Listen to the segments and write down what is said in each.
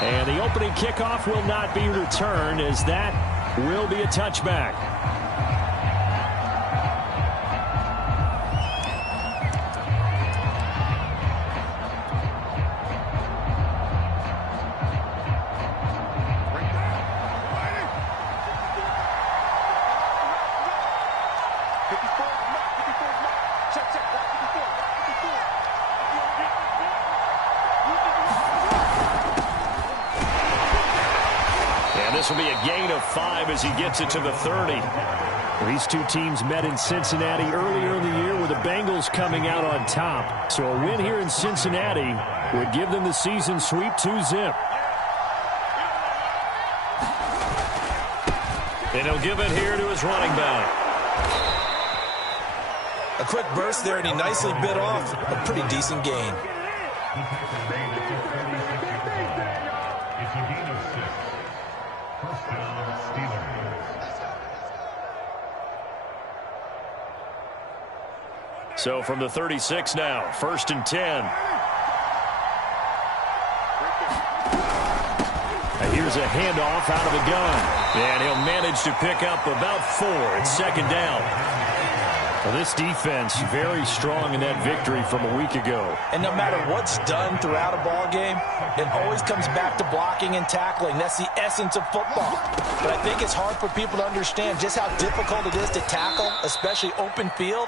And the opening kickoff will not be returned, as that will be a touchback. This will be a gain of 5 as he gets it to the 30. These two teams met in Cincinnati earlier in the year with the Bengals coming out on top. So a win here in Cincinnati would give them the season sweep 2-zip. And he'll give it here to his running back. A quick burst there, and he nicely bit off a pretty decent gain. So from the 36 now, 1st and 10. And here's a handoff out of the gun. And he'll manage to pick up about 4. It's 2nd down. Well, this defense very strong in that victory from a week ago. And no matter what's done throughout a ball game, it always comes back to blocking and tackling. That's the essence of football. But I think it's hard for people to understand just how difficult it is to tackle, especially open field.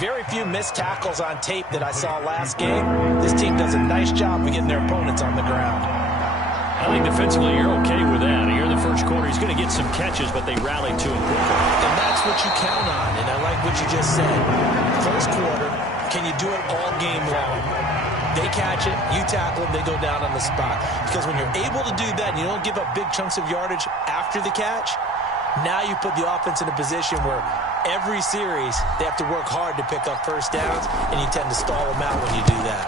Very few missed tackles on tape that I saw last game. This team does a nice job of getting their opponents on the ground. I think defensively you're okay with that. Here in the first quarter, he's going to get some catches, but they rallied to him quickly. And that's what you count on, and I like what you just said. First quarter, can you do it all game long? They catch it, you tackle them, they go down on the spot. Because when you're able to do that and you don't give up big chunks of yardage after the catch, now you put the offense in a position where every series they have to work hard to pick up first downs, and you tend to stall them out when you do that.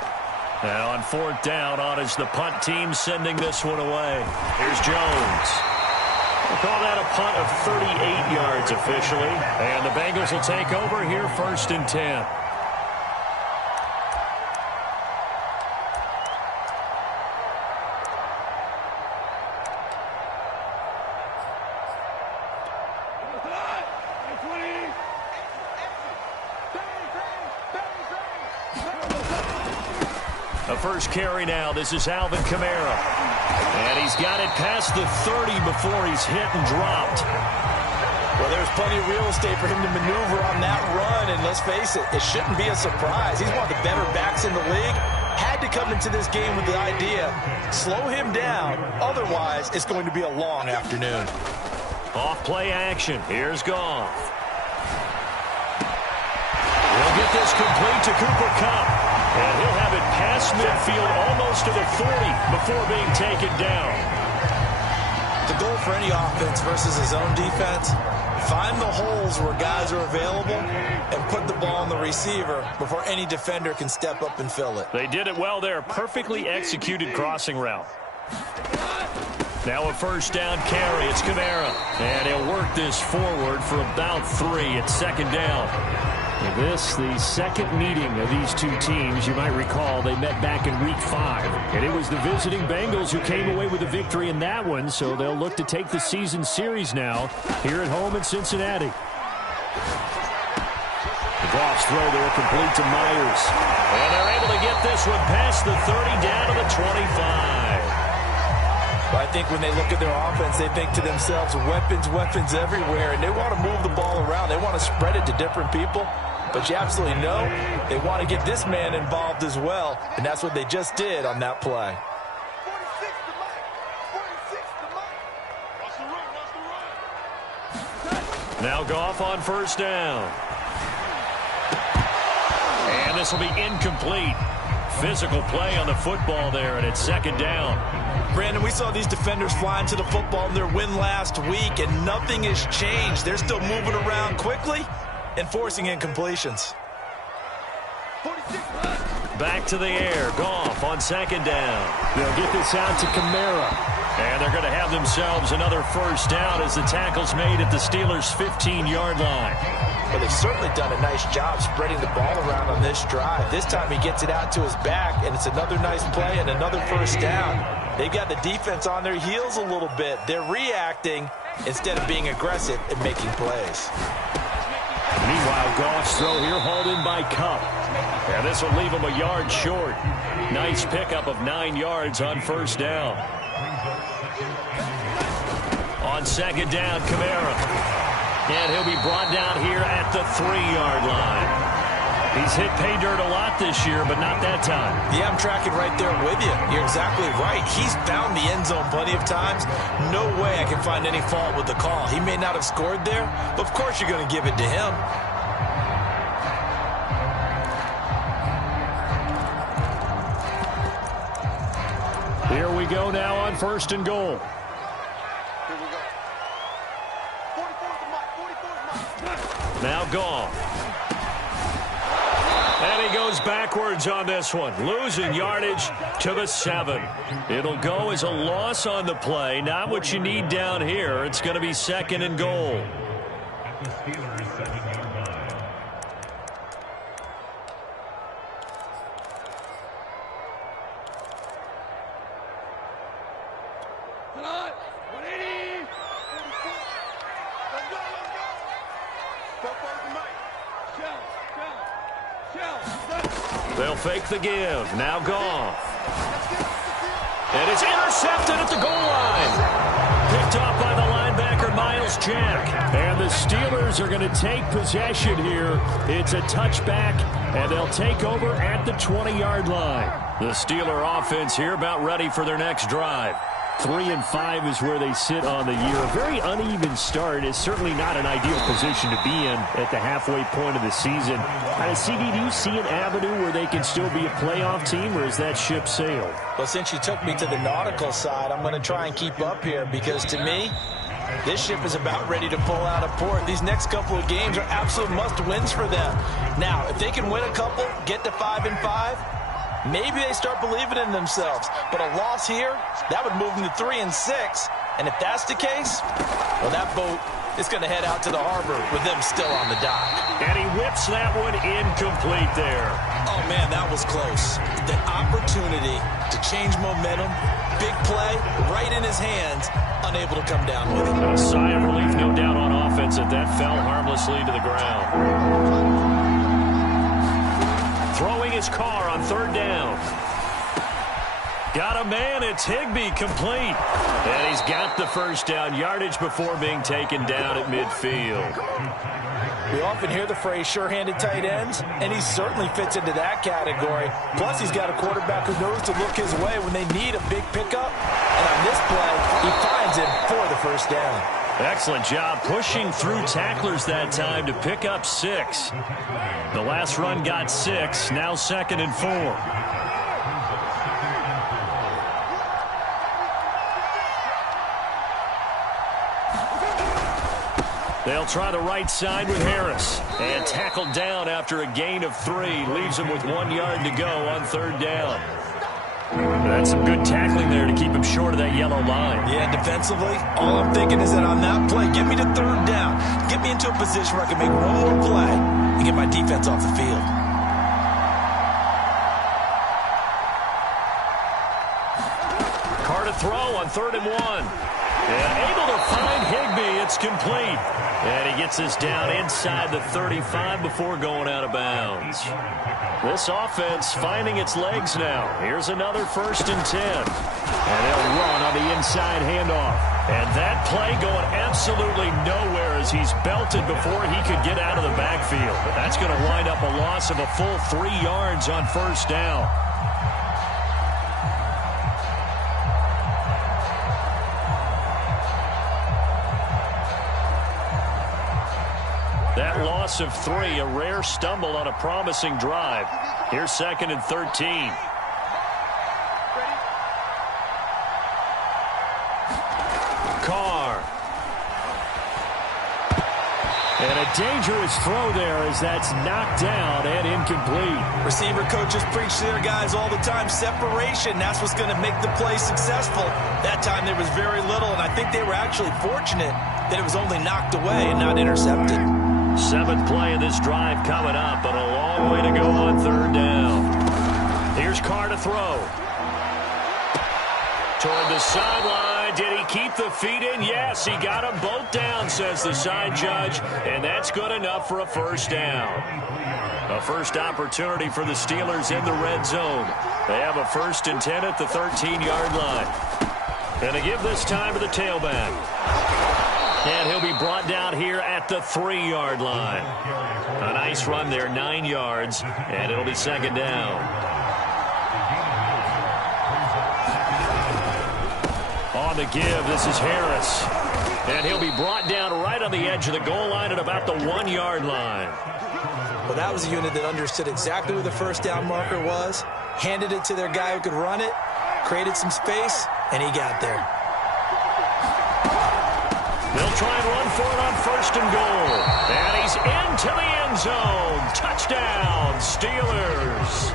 Now on 4th down, on is the punt team sending this one away. Here's Jones. We'll call that a punt of 38 yards officially. And the Bengals will take over here 1st and 10. First carry now. This is Alvin Kamara. And he's got it past the 30 before he's hit and dropped. Well, there's plenty of real estate for him to maneuver on that run. And let's face it, it shouldn't be a surprise. He's one of the better backs in the league. Had to come into this game with the idea, slow him down. Otherwise, it's going to be a long afternoon. Off play action. Here's Goff. He'll get this complete to Cooper Kupp. And he'll have it past midfield almost to the 40 before being taken down. The goal for any offense versus his own defense, find the holes where guys are available and put the ball on the receiver before any defender can step up and fill it. They did it well there. Perfectly executed crossing route. Now a 1st down carry. It's Kamara. And he'll work this forward for about 3. It's 2nd down. This, the second meeting of these two teams. You might recall they met back in Week 5. And it was the visiting Bengals who came away with a victory in that one, so they'll look to take the season series now here at home in Cincinnati. The Goff's throw there complete to Myers. And they're able to get this one past the 30 down to the 25. But I think when they look at their offense, they think to themselves, weapons, weapons everywhere, and they want to move the ball around. They want to spread it to different people. But you absolutely know they want to get this man involved as well, and that's what they just did on that play. Now Goff on 1st down. And this will be incomplete. Physical play on the football there, and it's 2nd down. Brandon, we saw these defenders flying to the football in their win last week, and nothing has changed. They're still moving around quickly and forcing incompletions. back to the air. Goff on second down. They'll get this out to Kamara. And they're going to have themselves another first down as the tackle's made at the Steelers' 15-yard line. But they've certainly done a nice job spreading the ball around on this drive. This time he gets it out to his back, and it's another nice play and another first down. They've got the defense on their heels a little bit. They're reacting instead of being aggressive and making plays. Meanwhile, Goff's throw here hauled in by Kupp. And this will leave him a yard short. Nice pickup of 9 yards on first down. On second down, Kamara. And he'll be brought down here at the 3-yard line. He's hit pay dirt a lot this year, but not that time. Yeah, I'm tracking right there with you. You're exactly right. He's found the end zone plenty of times. No way I can find any fault with the call. He may not have scored there, but of course you're going to give it to him. Here we go now on first and goal. Now Goff. And he goes backwards on this one, losing yardage to the 7. It'll go as a loss on the play. Not what you need down here. It's going to be second and goal. They'll fake the give. Now Goff. And it's intercepted at the goal line. Picked off by the linebacker, Miles Jack. And the Steelers are going to take possession here. It's a touchback, and they'll take over at the 20-yard line. The Steeler offense here about ready for their next drive. 3-5 is where they sit on the year. A very uneven start is certainly not an ideal position to be in at the halfway point of the season. CD, do you see an avenue where they can still be a playoff team, or is that ship sailed? Well, since you took me to the nautical side, I'm going to try and keep up here because to me, this ship is about ready to pull out of port. These next couple of games are absolute must-wins for them. Now, if they can win a couple, get to 5-5, maybe they start believing in themselves. But a loss here, that would move them to 3-6. And if that's the case, well, that boat is going to head out to the harbor with them still on the dock. And he whips that one incomplete there. Oh, man, that was close. The opportunity to change momentum, big play, right in his hands, unable to come down with it. A sigh of relief, no doubt, on offense that fell harmlessly to the ground. Throwing his car on third down. Got a man. It's Higbee, complete. And he's got the first down yardage before being taken down at midfield. We often hear the phrase sure-handed tight ends, and he certainly fits into that category. Plus, he's got a quarterback who knows to look his way when they need a big pickup. And on this play, he finds him for the first down. Excellent job pushing through tacklers that time to pick up 6. The last run got 6, now 2nd and 4. They'll try the right side with Harris. And tackled down after a gain of 3. Leaves him with 1 yard to go on third down. That's some good tackling there to keep him short of that yellow line. Yeah, defensively, all I'm thinking is that on that play, get me to third down. Get me into a position where I can make one more play and get my defense off the field. Carr to throw on 3rd and 1. And able to find Higbee. It's complete. And he gets this down inside the 35 before going out of bounds. This offense finding its legs now. Here's another 1st and 10. And they'll run on the inside handoff. And that play going absolutely nowhere as he's belted before he could get out of the backfield. That's going to wind up a loss of a full 3 yards on first down. That loss of 3, a rare stumble on a promising drive. Here's 2nd and 13. Carr. And a dangerous throw there as that's knocked down and incomplete. Receiver coaches preach to their guys all the time. Separation, that's what's going to make the play successful. That time there was very little, and I think they were actually fortunate that it was only knocked away and not intercepted. 7th play of this drive coming up, but a long way to go on 3rd down. Here's Carr to throw. Toward the sideline. Did he keep the feet in? Yes, he got them both down, says the side judge, and that's good enough for a 1st down. A first opportunity for the Steelers in the red zone. They have a 1st and 10 at the 13-yard line. And they give this time to the tailback. And he'll be brought down here at the 3-yard line. A nice run there, 9 yards, and it'll be 2nd down. On the give, this is Harris. And he'll be brought down right on the edge of the goal line at about the 1-yard line. Well, that was a unit that understood exactly where the 1st down marker was, handed it to their guy who could run it, created some space, and he got there. They'll try and run for it on 1st and goal. And he's into the end zone. Touchdown, Steelers.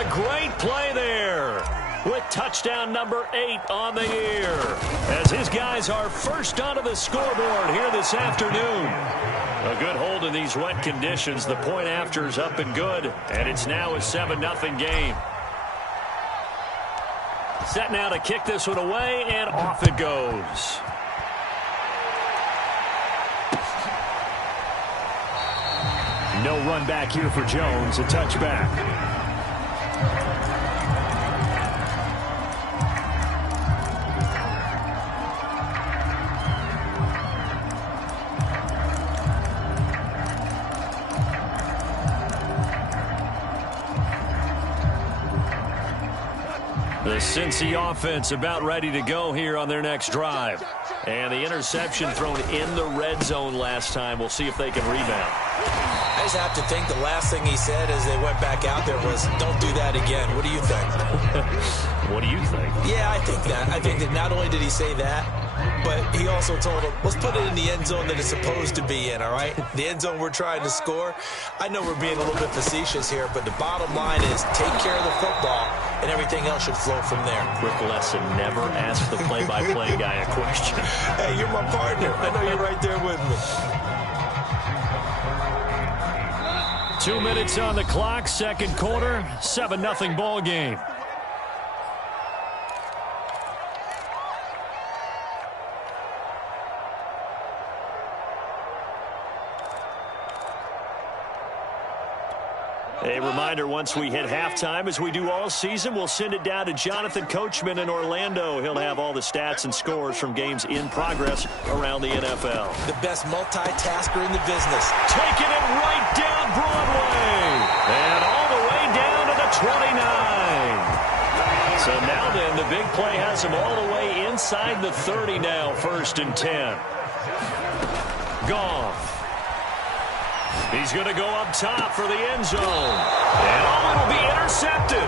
A great play there, with touchdown number 8 on the year, as his guys are first onto the scoreboard here this afternoon. A good hold in these wet conditions. The point after is up and good, and it's now a 7-0 game. Set now to kick this one away, and off it goes. No run back here for Jones, a touchback. The Cincy offense about ready to go here on their next drive. And the interception thrown in the red zone last time. We'll see if they can rebound. I just have to think the last thing he said as they went back out there was, don't do that again. What do you think? What do you think? Yeah, I think that. I think that not only did he say that, but he also told him, let's put it in the end zone that it's supposed to be in, all right? The end zone we're trying to score. I know we're being a little bit facetious here, but the bottom line is take care of the football, and everything else should flow from there. Rick Lesson never asked the play-by-play guy a question. Hey, you're my partner. I know you're right there with me. 2 minutes on the clock, 2nd quarter, 7-0 ball game. A reminder, once we hit halftime, as we do all season, we'll send it down to Jonathan Coachman in Orlando. He'll have all the stats and scores from games in progress around the NFL. The best multitasker in the business. Taking it right down Broadway. And all the way down to the 29. So now then, the big play has him all the way inside the 30 now, 1st and 10. Goff. He's going to go up top for the end zone. And it'll be intercepted.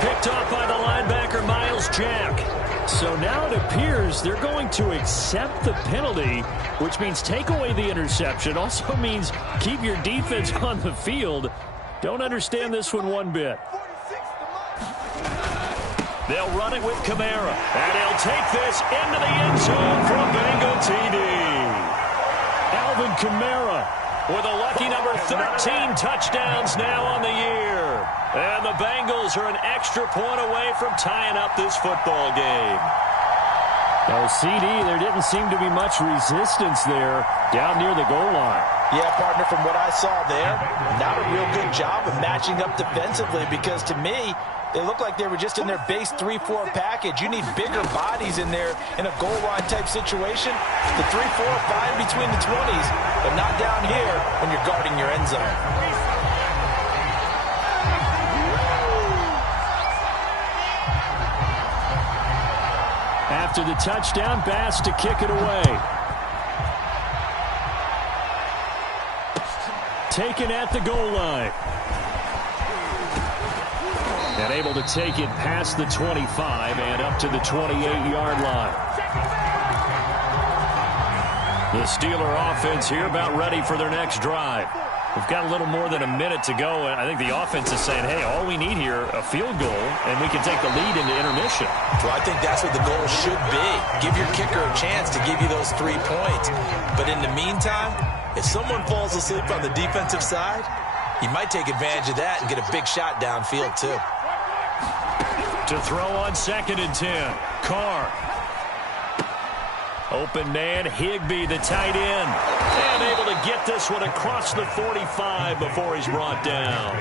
Picked off by the linebacker, Miles Jack. So now it appears they're going to accept the penalty, which means take away the interception. Also means keep your defense on the field. Don't understand this one bit. They'll run it with Kamara. And he'll take this into the end zone for a Bengal TD. Alvin Kamara with a lucky number 13 touchdowns now on the year. And the Bengals are an extra point away from tying up this football game. Oh, CD, there didn't seem to be much resistance there down near the goal line. Yeah, partner, from what I saw there, not a real good job of matching up defensively, because to me, they look like they were just in their base 3-4 package. You need bigger bodies in there in a goal line type situation. The 3-4 fine between the 20s, but not down here when you're guarding your end zone. After the touchdown, Bass to kick it away. Taken at the goal line. And able to take it past the 25 and up to the 28-yard line. The Steeler offense here about ready for their next drive. We've got a little more than a minute to go, and I think the offense is saying, hey, all we need here, a field goal, and we can take the lead into intermission. Well, I think that's what the goal should be. Give your kicker a chance to give you those 3 points. But in the meantime, if someone falls asleep on the defensive side, you might take advantage of that and get a big shot downfield, too. To throw on 2nd and 10, Carr. Open man, Higbee, the tight end. And able to get this one across the 45 before he's brought down.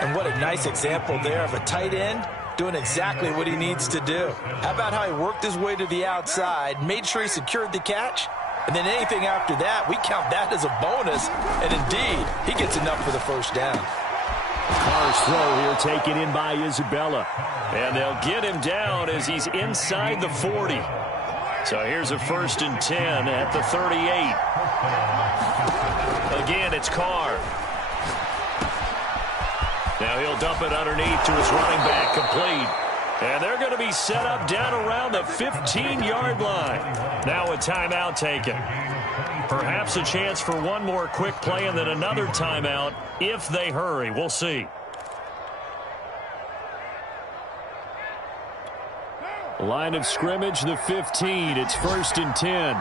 And what a nice example there of a tight end doing exactly what he needs to do. How about how he worked his way to the outside, made sure he secured the catch, and then anything after that, we count that as a bonus. And indeed, he gets enough for the first down. Carr's throw here taken in by Isabella. And they'll get him down as he's inside the 40. So here's a 1st and 10 at the 38. Again, it's Carr. Now he'll dump it underneath to his running back, complete. And they're going to be set up down around the 15-yard line. Now a timeout taken. Perhaps a chance for one more quick play and then another timeout if they hurry. We'll see. Line of scrimmage, the 15. It's 1st and 10.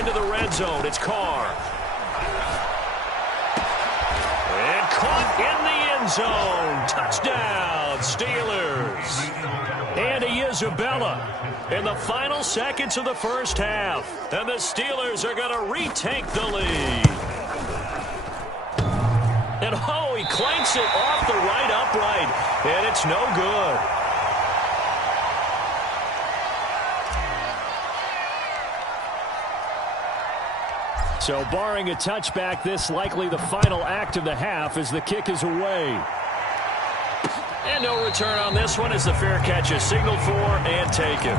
Into the red zone. It's Carr. And caught in the end zone. Touchdown, Steelers. Andy Isabella in the final seconds of the first half. And the Steelers are going to retake the lead. And oh, he clanks it off the right upright. And it's no good. So barring a touchback, this likely the final act of the half as the kick is away. And no return on this one as the fair catch is signaled for and taken.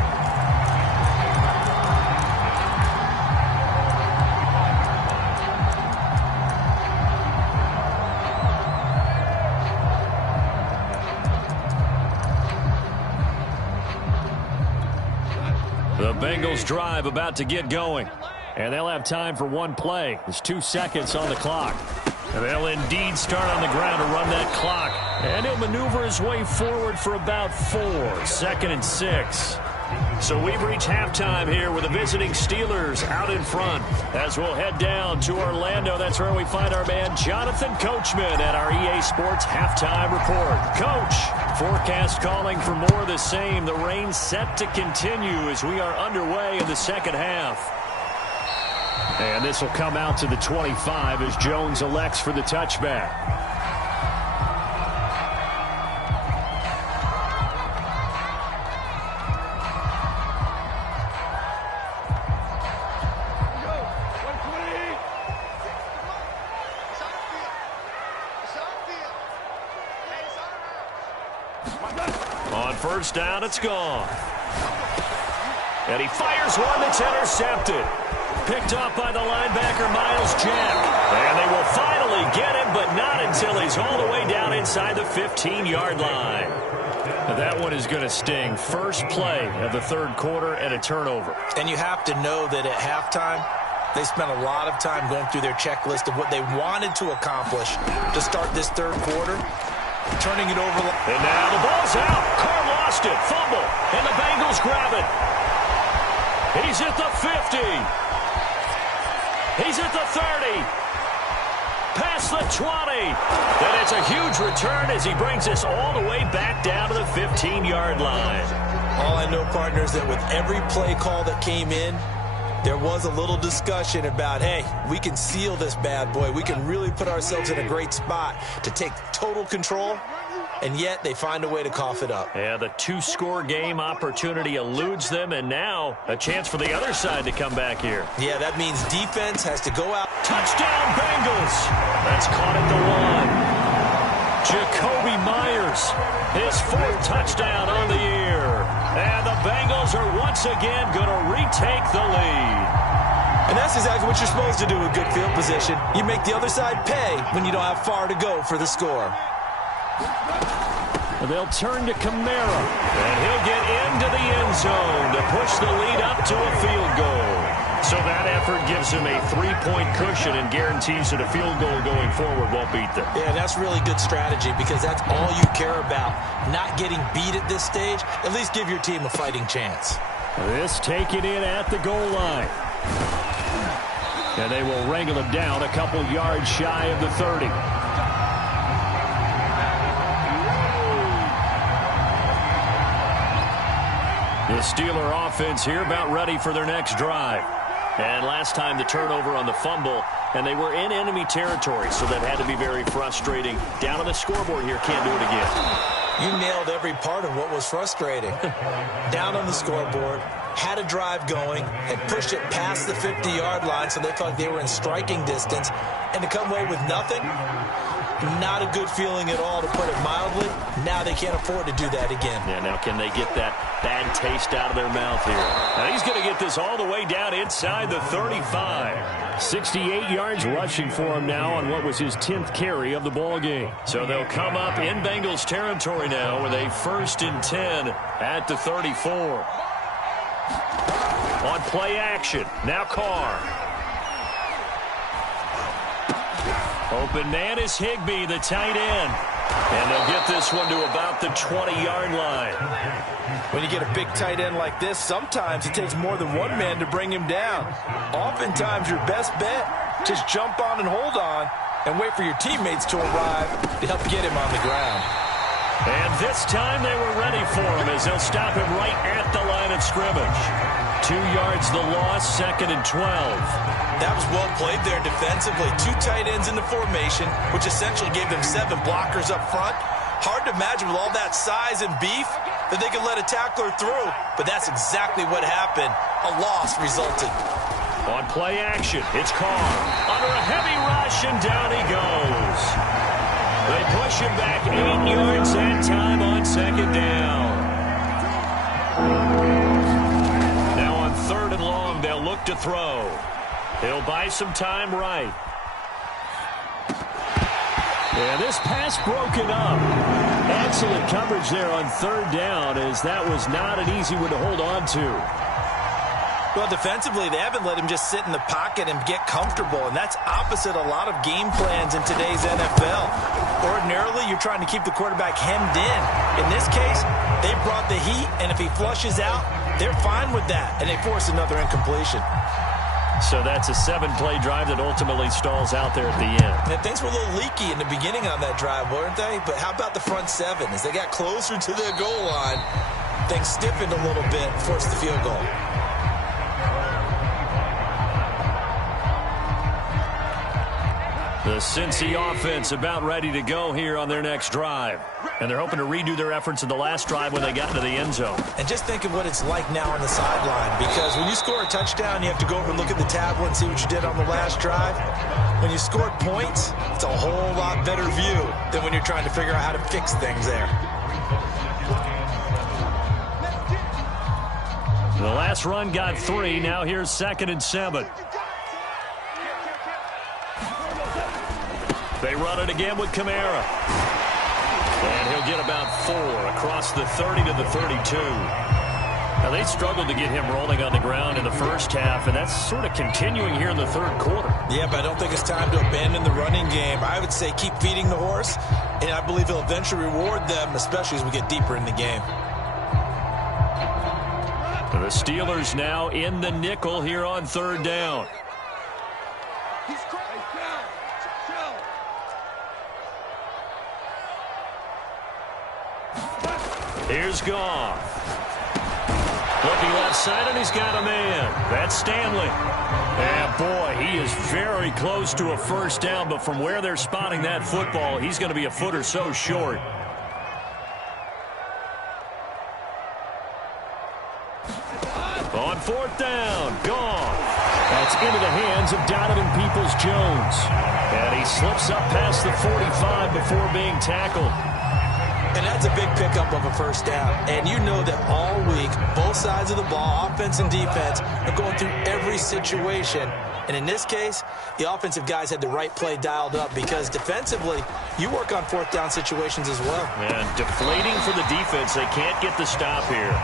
The Bengals drive about to get going. And they'll have time for one play. There's 2 seconds on the clock. And they'll indeed start on the ground to run that clock. And he'll maneuver his way forward for about 4. 2nd and 6. So we've reached halftime here with the visiting Steelers out in front. As we'll head down to Orlando, that's where we find our man Jonathan Coachman at our EA Sports Halftime Report. Coach, forecast calling for more of the same. The rain set to continue as we are underway in the second half. And this will come out to the 25 as Jones elects for the touchback. On first down, it's gone. And he fires one that's intercepted. Picked off by the linebacker, Miles Jack. And they will finally get him, but not until he's all the way down inside the 15-yard line. Now that one is going to sting. First play of the third quarter and a turnover. And you have to know that at halftime, they spent a lot of time going through their checklist of what they wanted to accomplish to start this third quarter. Turning it over. And now the ball's out. Carr lost it. Fumble. And the Bengals grab it. He's at the 50. He's at the 30. Past the 20. And it's a huge return as he brings us all the way back down to the 15-yard line. All I know, partners, that with every play call that came in, there was a little discussion about, hey, we can seal this bad boy. We can really put ourselves in a great spot to take total control, and yet they find a way to cough it up. Yeah, the 2-score game opportunity eludes them, and now a chance for the other side to come back here. Yeah, that means defense has to go out. Touchdown, Bengals! That's caught at the 1. Jacoby Myers, his 4th touchdown on the year. And the Bengals are once again going to retake the lead. And that's exactly what you're supposed to do with good field position. You make the other side pay when you don't have far to go for the score. They'll turn to Kamara. And he'll get into the end zone to push the lead up to a field goal. So that effort gives him a 3-point cushion and guarantees that a field goal going forward won't beat them. Yeah, that's really good strategy because that's all you care about. Not getting beat at this stage. At least give your team a fighting chance. This taken in at the goal line. And they will wrangle him down a couple yards shy of the 30. The Steeler offense here about ready for their next drive. And last time the turnover on the fumble, and they were in enemy territory, so that had to be very frustrating. Down on the scoreboard here, can't do it again. You nailed every part of what was frustrating. Down on the scoreboard, had a drive going, and pushed it past the 50-yard line so they felt like they were in striking distance, and to come away with nothing, not a good feeling at all, to put it mildly. Now they can't afford to do that again. Yeah, now can they get that bad taste out of their mouth here? Now he's going to get this all the way down inside the 35. 68 yards rushing for him now on what was his 10th carry of the ball game. So they'll come up in Bengals territory now with a 1st and 10 at the 34. On play action, now Carr. Open man is Higbee, the tight end. And they'll get this one to about the 20-yard line. When you get a big tight end like this, sometimes it takes more than one man to bring him down. Oftentimes, your best bet, just jump on and hold on and wait for your teammates to arrive to help get him on the ground. And this time they were ready for him as they'll stop him right at the line of scrimmage. 2 yards the loss, 2nd and 12. That was well played there defensively. 2 tight ends in the formation, which essentially gave them 7 blockers up front. Hard to imagine with all that size and beef that they could let a tackler through, but that's exactly what happened. A loss resulted. On play action, it's Carr. Under a heavy rush, and down he goes. They push him back 8 yards that time on 2nd down. Now on 3rd and long, they'll look to throw. He'll buy some time right. And this pass broken up. Excellent coverage there on 3rd down, as that was not an easy one to hold on to. Well, defensively, they haven't let him just sit in the pocket and get comfortable, and that's opposite a lot of game plans in today's NFL. Ordinarily, you're trying to keep the quarterback hemmed in. In this case, they brought the heat, and if he flushes out, they're fine with that, and they force another incompletion. So that's a 7-play drive that ultimately stalls out there at the end. And things were a little leaky in the beginning on that drive, weren't they? But how about the front 7? As they got closer to the goal line, things stiffened a little bit, forced the field goal. The Cincy offense about ready to go here on their next drive. And they're hoping to redo their efforts in the last drive when they got into the end zone. And just think of what it's like now on the sideline, because when you score a touchdown, you have to go over and look at the tablet and see what you did on the last drive. When you scored points, it's a whole lot better view than when you're trying to figure out how to fix things there. The last run got 3. Now here's 2nd and 7. They run it again with Kamara. And he'll get about 4 across the 30 to the 32. Now, they struggled to get him rolling on the ground in the first half, and that's sort of continuing here in the 3rd quarter. Yeah, but I don't think it's time to abandon the running game. I would say keep feeding the horse, and I believe he'll eventually reward them, especially as we get deeper in the game. The Steelers now in the nickel here on 3rd down. Here's Goff. Looking left side, and he's got a man. That's Stanley. And, boy, he is very close to a 1st down, but from where they're spotting that football, he's going to be a foot or so short. On 4th down, Goff. That's into the hands of Donovan Peoples-Jones. And he slips up past the 45 before being tackled. And that's a big pickup of a first down. And you know that all week, both sides of the ball, offense and defense, are going through every situation. And in this case, the offensive guys had the right play dialed up because defensively, you work on fourth down situations as well. And deflating for the defense. They can't get the stop here.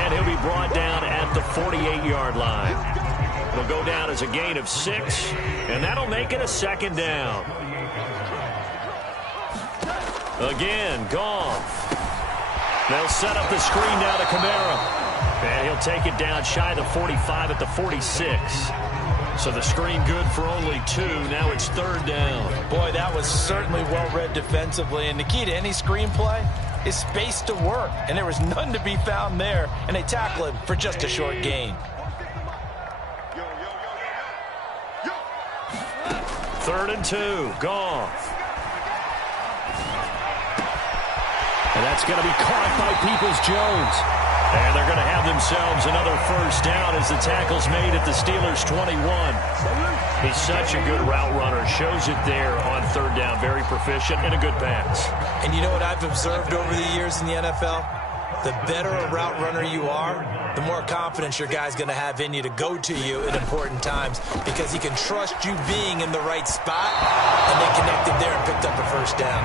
And he'll be brought down at the 48-yard line. It'll go down as a gain of 6, and that'll make it a second down. Again, Goff. They'll set up the screen now to Kamara. And he'll take it down shy of the 45 at the 46. So the screen good for only 2. Now it's third down. Boy, that was certainly well-read defensively. And the key to any screen play is space to work. And there was none to be found there. And they tackle him for just a short gain. Third and 2. Goff. And that's going to be caught by Peoples-Jones. And they're going to have themselves another first down as the tackle's made at the Steelers' 21. He's such a good route runner. Shows it there on third down. Very proficient and a good pass. And you know what I've observed over the years in the NFL? The better a route runner you are, the more confidence your guy's going to have in you to go to you at important times because he can trust you being in the right spot, and they connected there and picked up a first down.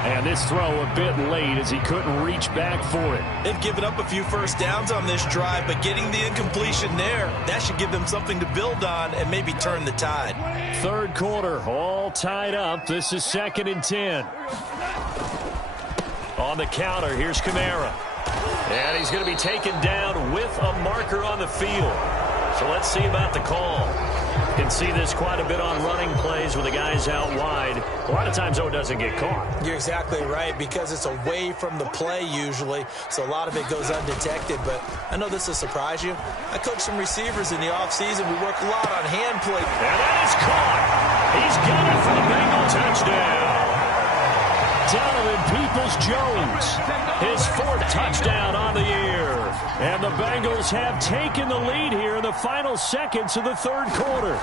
And this throw a bit late as he couldn't reach back for it. They've given up a few first downs on this drive, but getting the incompletion there, that should give them something to build on and maybe turn the tide. Third quarter, all tied up. This is 2nd and 10. On the counter, here's Kamara. And he's going to be taken down with a marker on the field. So let's see about the call. You can see this quite a bit on running plays with the guys out wide. A lot of times, though, it doesn't get caught. You're exactly right because it's away from the play usually, so a lot of it goes undetected. But I know this will surprise you. I coached some receivers in the offseason. We work a lot on hand play. And that is caught. He's got it for the Bengal touchdown. Donovan Peoples-Jones, his 4th touchdown on the year. And the Bengals have taken the lead here in the final seconds of the third quarter.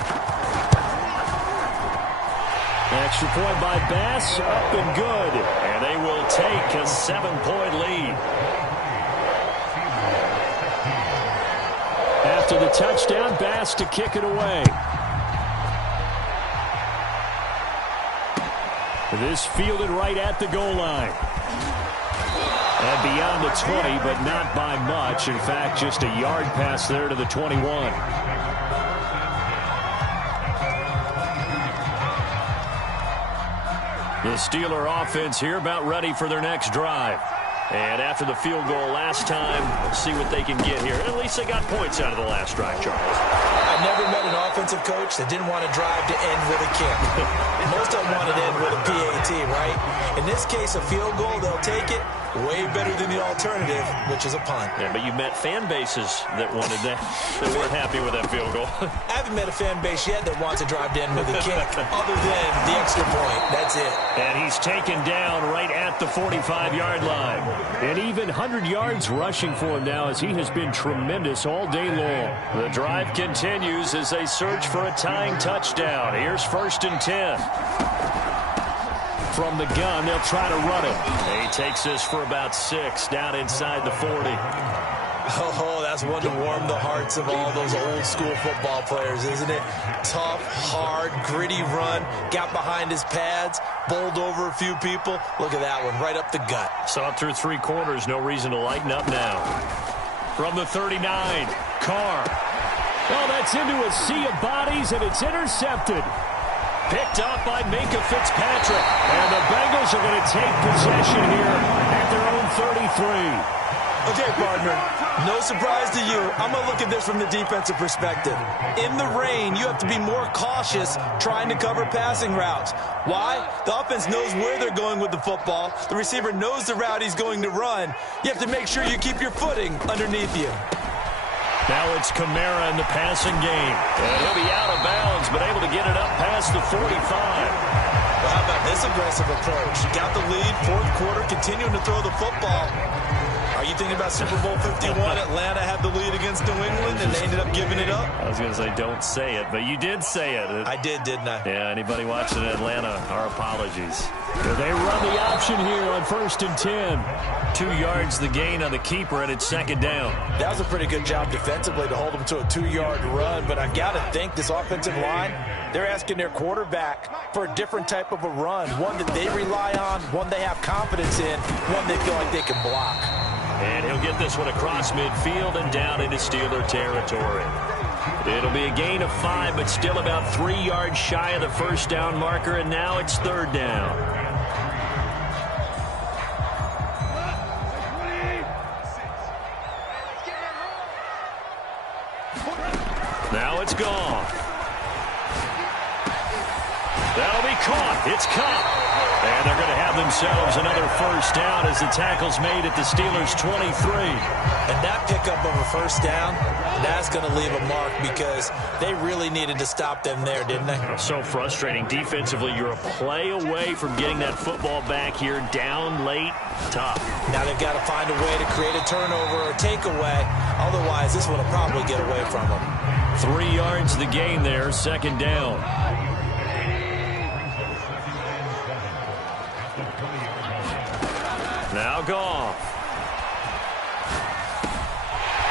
Extra point by Bass, up and good. And they will take a 7-point lead. After the touchdown, Bass to kick it away. This fielded right at the goal line. And beyond the 20, but not by much. In fact, just a yard pass there to the 21. The Steeler offense here about ready for their next drive. And after the field goal last time, let's see what they can get here. At least they got points out of the last drive, Charles. I've never met an offensive coach that didn't want to drive to end with a kick. Most of them want to end with a PAT, right? In this case, a field goal, they'll take it. Way better than the alternative, which is a punt. Yeah, but you met fan bases that wanted that. They weren't happy with that field goal. I haven't met a fan base yet that wants to drive to end with a kick, other than the extra point. That's it. And he's taken down right at the 45-yard line. And even 100 yards rushing for him now as he has been tremendous all day long. The drive continues as they search for a tying touchdown. Here's 1st and 10. From the gun, they'll try to run it. He takes this for about 6 down inside the 40. Oh, that's one to warm the hearts of all those old school football players, isn't it? Tough, hard, gritty run. Got behind his pads, bowled over a few people. Look at that one, right up the gut. Saw it through 3 quarters. No reason to lighten up now. From the 39, Carr. Oh, that's into a sea of bodies, and it's intercepted. Picked up by Minkah Fitzpatrick. And the Bengals are going to take possession here at their own 33. Okay, partner, no surprise to you. I'm going to look at this from the defensive perspective. In the rain, you have to be more cautious trying to cover passing routes. Why? The offense knows where they're going with the football. The receiver knows the route he's going to run. You have to make sure you keep your footing underneath you. Now it's Kamara in the passing game. And he'll be out of bounds, but able to get it up past the 45. Well, how about this aggressive approach? Got the lead, 4th quarter, continuing to throw the football. Are you thinking about Super Bowl 51? Atlanta had the lead against New England, and they ended up giving it up. I was going to say don't say it, but you did say it. I did, didn't I? Yeah, anybody watching Atlanta, our apologies. They run the option here on 1st and 10. 2 yards the gain on the keeper, and it's 2nd down. That was a pretty good job defensively to hold them to a 2-yard run, but I got to think this offensive line, they're asking their quarterback for a different type of a run, one that they rely on, one they have confidence in, one they feel like they can block. And he'll get this one across midfield and down into Steeler territory. It'll be a gain of 5, but still about 3 yards shy of the 1st down marker, and now it's 3rd down. Now it's gone. That'll be caught. It's caught. And they're going to have themselves another 1st down as the tackle's made at the Steelers' 23. And that pickup of a 1st down, that's going to leave a mark because they really needed to stop them there, didn't they? So frustrating. Defensively, you're a play away from getting that football back here. Down late, tough. Now they've got to find a way to create a turnover or takeaway. Otherwise, this one will probably get away from them. 3 yards the gain there, 2nd down. Now Goff.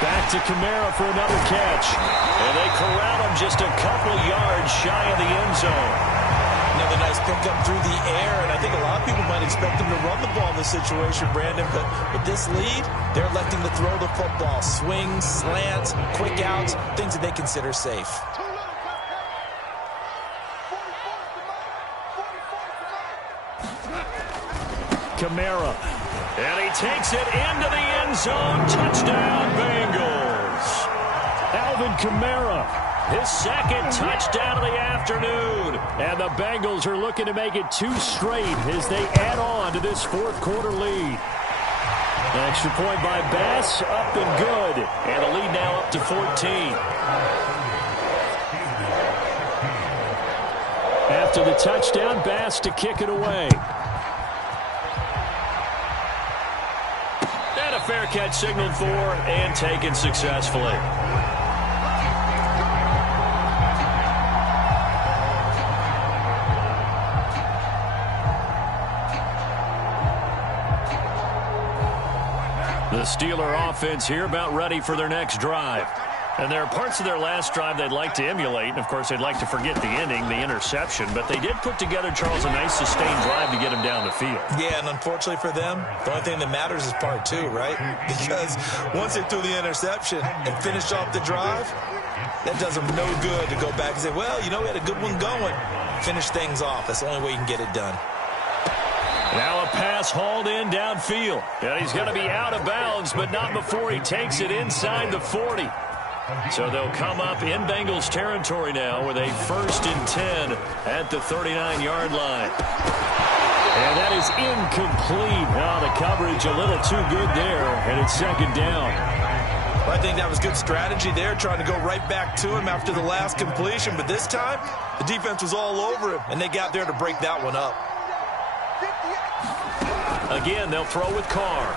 Back to Kamara for another catch. And they corral him just a couple yards shy of the end zone. Another nice pickup through the air, and I think a lot of people might expect them to run the ball in this situation, Brandon, but with this lead, they're electing to throw the football. Swings, slants, quick outs, things that they consider safe. Kamara. And he takes it into the end zone. Touchdown, Bengals. Alvin Kamara. His 2nd touchdown of the afternoon. And the Bengals are looking to make it 2 straight as they add on to this 4th quarter lead. An extra point by Bass, up and good. And the lead now up to 14. After the touchdown, Bass to kick it away. And a fair catch signaled for and taken successfully. The Steeler offense here about ready for their next drive. And there are parts of their last drive they'd like to emulate. And, of course, they'd like to forget the ending, the interception. But they did put together, Charles, a nice sustained drive to get him down the field. Yeah, and unfortunately for them, the only thing that matters is part 2, right? Because once they threw the interception and finished off the drive, that does them no good to go back and say, well, you know, we had a good one going. Finish things off. That's the only way you can get it done. Now a pass hauled in downfield. And he's going to be out of bounds, but not before he takes it inside the 40. So they'll come up in Bengals territory now with a 1st and 10 at the 39-yard line. And that is incomplete. Now the coverage a little too good there, and it's 2nd down. Well, I think that was good strategy there, trying to go right back to him after the last completion. But this time, the defense was all over him, and they got there to break that one up. Again, they'll throw with Carr.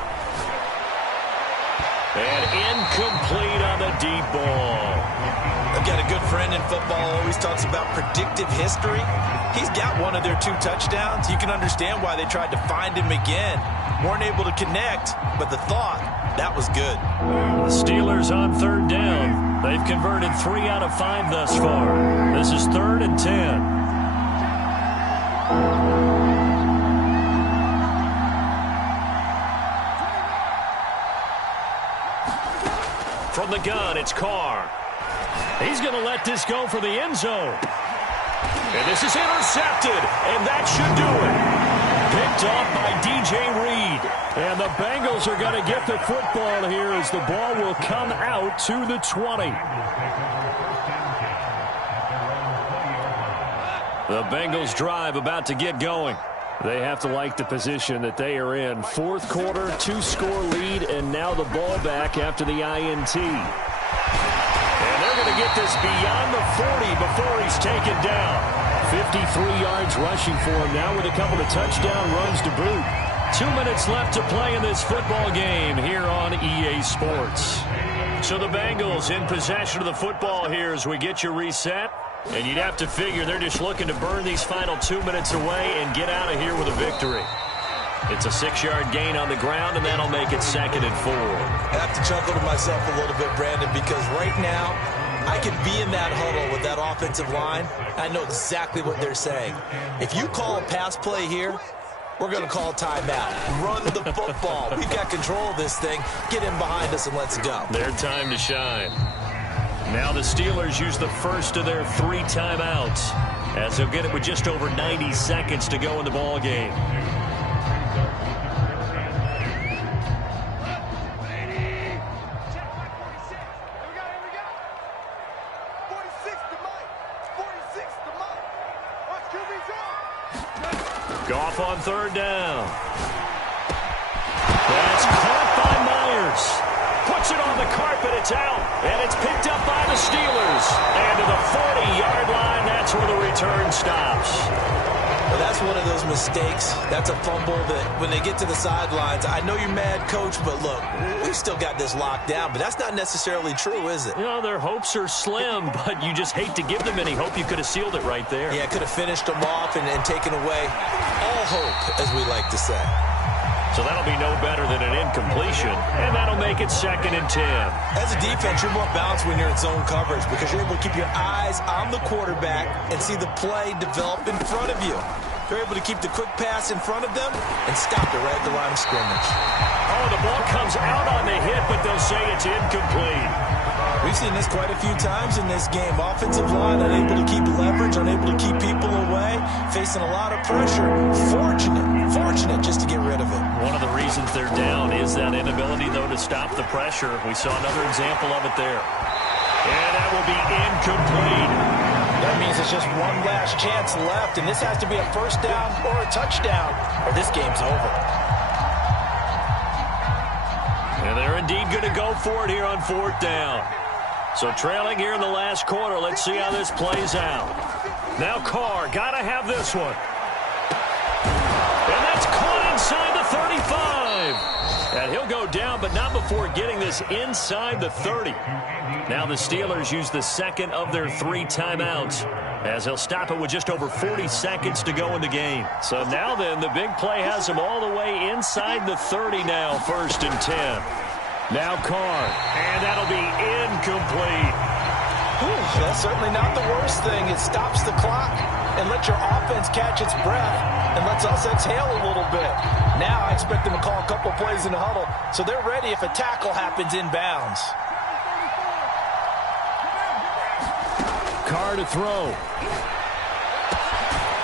And incomplete on the deep ball. I've got a good friend in football, always talks about predictive history. He's got one of their 2 touchdowns. You can understand why they tried to find him again. Weren't able to connect, but the thought, that was good. The Steelers on 3rd down. They've converted 3 out of 5 thus far. This is 3rd and 10. From the gun, it's Carr. He's going to let this go for the end zone. And this is intercepted, and that should do it. Picked off by DJ Reed. And the Bengals are going to get the football here as the ball will come out to the 20. The Bengals drive about to get going. They have to like the position that they are in. 4th quarter, 2-score lead, and now the ball back after the INT. And they're going to get this beyond the 40 before he's taken down. 53 yards rushing for him now with a couple of touchdown runs to boot. 2 minutes left to play in this football game here on EA Sports. So the Bengals in possession of the football here as we get you reset. And you'd have to figure they're just looking to burn these final 2 minutes away and get out of here with a victory. It's a 6-yard gain on the ground, and that'll make it 2nd and 4. I have to chuckle to myself a little bit, Brandon, because right now I could be in that huddle with that offensive line. I know exactly what they're saying. If you call a pass play here, we're going to call timeout. Run the football. We've got control of this thing. Get in behind us and let's go. Their time to shine. Now the Steelers use the first of their 3 timeouts as they'll get it with just over 90 seconds to go in the ball game. Goff on 3rd down. That's caught by Myers. Puts it on the carpet. It's out. And it's picked up by the Steelers. And to the 40-yard line, that's where the return stops. Well, that's one of those mistakes. That's a fumble that when they get to the sidelines, I know you're mad, Coach, but look, we've still got this locked down. But that's not necessarily true, is it? You know, their hopes are slim, but you just hate to give them any hope. You could have sealed it right there. Yeah, could have finished them off and taken away all hope, as we like to say. So that'll be no better than an incompletion, and that'll make it 2nd and 10. As a defense, you're more balanced when you're in zone coverage because you're able to keep your eyes on the quarterback and see the play develop in front of you. You're able to keep the quick pass in front of them and stop it right at the line of scrimmage. Oh, the ball comes out on the hit, but they'll say it's incomplete. We've seen this quite a few times in this game. Offensive line unable to keep leverage, unable to keep people away, facing a lot of pressure. Fortunate just to get rid of it. One of the reasons they're down is that inability, though, to stop the pressure. We saw another example of it there. And that will be incomplete. That means it's just one last chance left, and this has to be a 1st down or a touchdown, or this game's over. And they're indeed going to go for it here on 4th down. So trailing here in the last quarter, let's see how this plays out. Now Carr, got to have this one. And that's caught inside the 35. And he'll go down, but not before getting this inside the 30. Now the Steelers use the 2nd of their 3 timeouts as they'll stop it with just over 40 seconds to go in the game. So now then, the big play has them all the way inside the 30 now, 1st and 10. Now Carr, and that'll be incomplete. That's certainly not the worst thing. It stops the clock and lets your offense catch its breath and lets us exhale a little bit. Now I expect them to call a couple plays in the huddle so they're ready if a tackle happens inbounds. Carr to throw.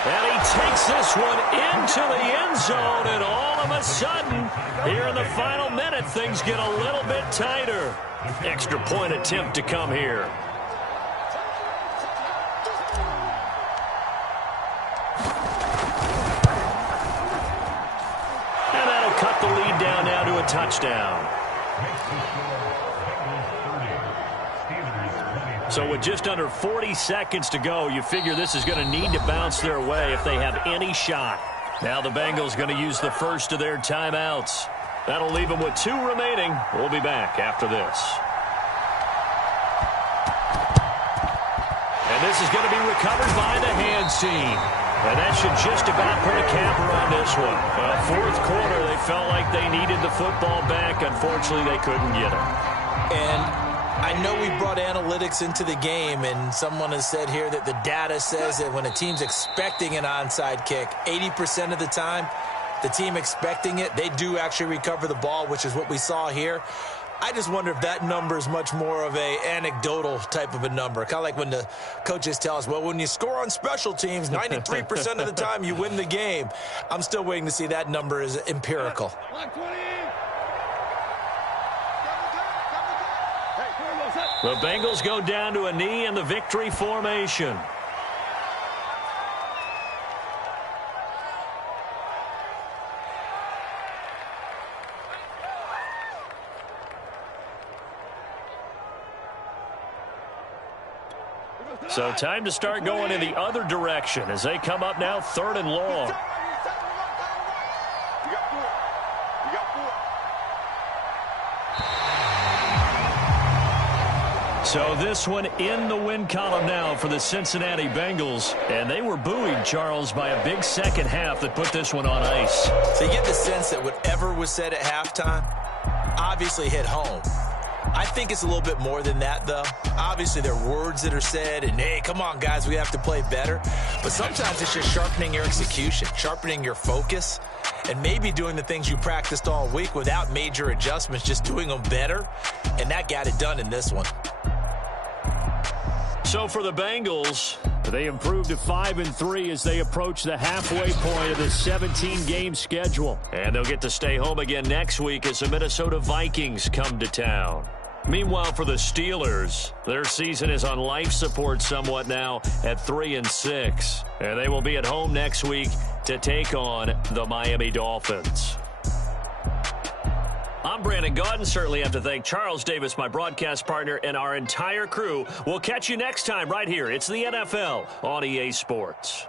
And he takes this one into the end zone, and all of a sudden, here in the final minute, things get a little bit tighter. Extra point attempt to come here. And that'll cut the lead down now to a touchdown. So with just under 40 seconds to go, you figure this is going to need to bounce their way if they have any shot. Now the Bengals going to use the first of their timeouts. That'll leave them with 2 remaining. We'll be back after this. And this is going to be recovered by the hands team. And that should just about put a capper on this one. Well, 4th quarter, they felt like they needed the football back. Unfortunately, they couldn't get it. And I know we brought analytics into the game, and someone has said here that the data says that when a team's expecting an onside kick, 80% of the time, the team expecting it, they do actually recover the ball, which is what we saw here. I just wonder if that number is much more of a anecdotal type of a number. Kind of like when the coaches tell us, well, when you score on special teams, 93% of the time you win the game. I'm still waiting to see that number is empirical. The Bengals go down to a knee in the victory formation. So time to start going in the other direction as they come up now 3rd and long. So this one in the win column now for the Cincinnati Bengals. And they were buoyed, Charles, by a big second half that put this one on ice. So you get the sense that whatever was said at halftime obviously hit home. I think it's a little bit more than that, though. Obviously, there are words that are said, and, hey, come on, guys, we have to play better. But sometimes it's just sharpening your execution, sharpening your focus, and maybe doing the things you practiced all week without major adjustments, just doing them better. And that got it done in this one. So for the Bengals, they improved to 5-3 as they approach the halfway point of the 17-game schedule. and they'll get to stay home again next week as the Minnesota Vikings come to town. Meanwhile, for the Steelers, their season is on life support somewhat now at 3-6. And they will be at home next week to take on the Miami Dolphins. I'm Brandon Gaudin. Certainly have to thank Charles Davis, my broadcast partner, and our entire crew. We'll catch you next time right here. It's the NFL on EA Sports.